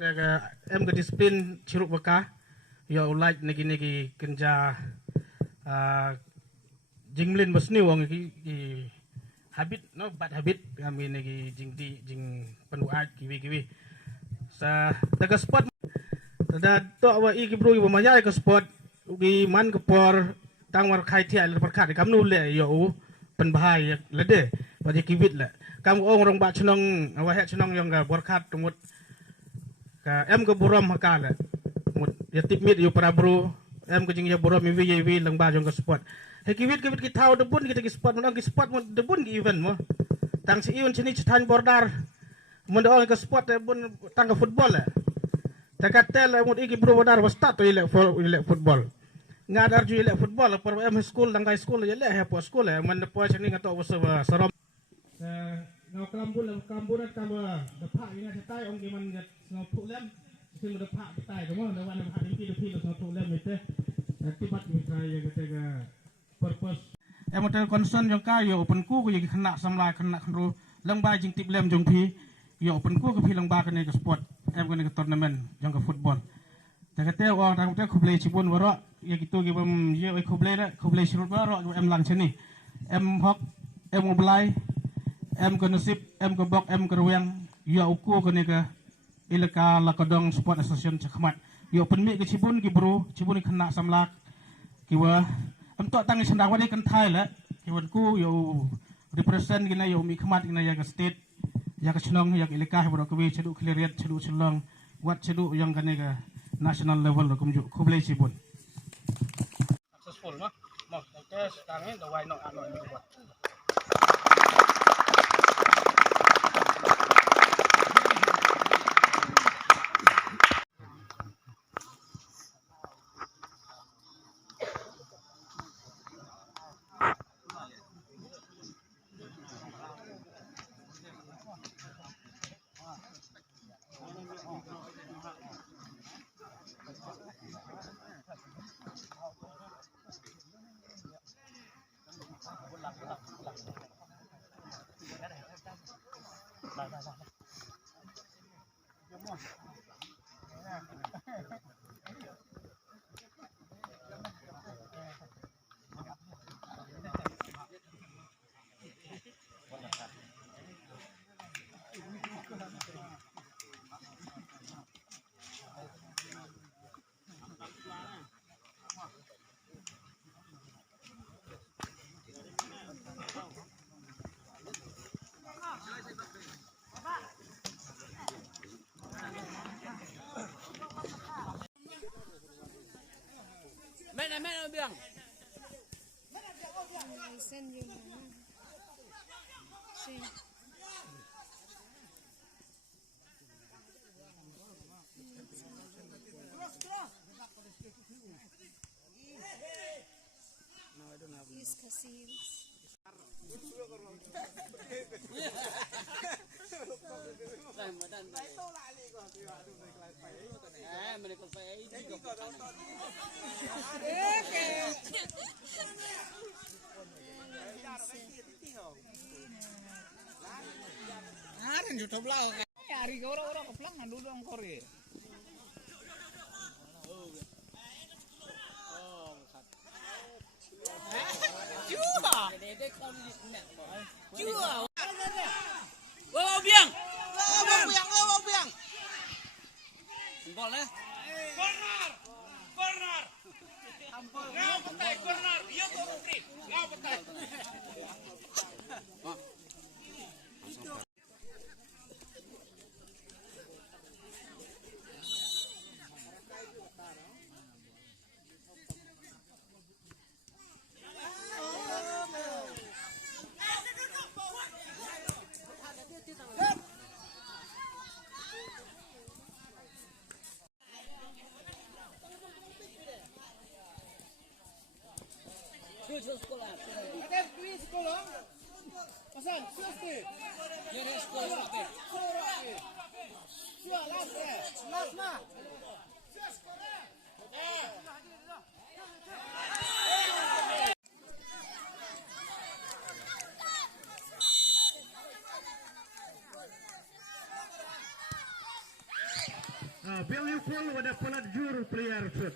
em ke disiplin Curug Bekah. Ya ulat negi kenja jingmelin besni wong ki habit no bad habit kami negi jing penuat kiwi sa daga spot da to wa ki bro ki maya ke spot ki man ke por tang war khai thia le par khat kam nu le yo pen bahai le de wa ji kiwit le kam ong rong ba chnong wa he chnong yong ga bor khat tumut ka em ke buram hakala mut ya tip mit yo para bro em ke jing ya buram mi wi lang ba jong ke spot he kiwit ki thau de bun ki spot mon ki spot mon de bun ki event mo tang si event chini chan bordar mon de ke spot de bun tang ke football le takat tel mon iki bro bordar was start to ile football ngadar ju ile football por em school lang kai school ye le he po school le mon de po chini ngato was sarom ngau kambun de pha ina se tai ong ki man ngau thu lem sing de pha tai ko mo de wan de pha ni de phi lo thu lem mite tibat mi sai ye ke purpose em một concern yang kaya open ku yang kena samlai kena kru lengba jing tip lem jong pi yo open ku ke pi lengba ke ne ke sport em ke ne ke tournament jong ke football ta ke te wang ta ke khuble chibun waro ye gitu ge bam ye oi khuble shurut waro em lang chini em hok em moblai em ke nasib em ke bok em ke ruang yo ku ke ne ke ilaka la kodong sport association chakmat yo open mi ke chibun ki bro chibun kena samlak ki wa untuk tangi sendang wadi kan Thai le kiwanku yo represent gina yo mi khmat gina ya state ya ka chnong ya ilaka he bro kwi chedu cleariyat chedu chlong wat chedu yang kan ga national level kum ju khuble chibun successful no mo ke sekarang ni why not buat Men biang. Send you. See. No, I don't have. Use casinos. Arin YouTube lah kan. Hari orang-orang keplang dulu ang Korea. Chưa. Chưa. Wow biang. Wow biang. Bola. Corner. Ngau petai corner. Dia tu free. Ngau petai. Ada kuis sekolah. Pasal, suasti. Ya, sekolah. Suah, last mah. beautiful with a pelajur player shoot.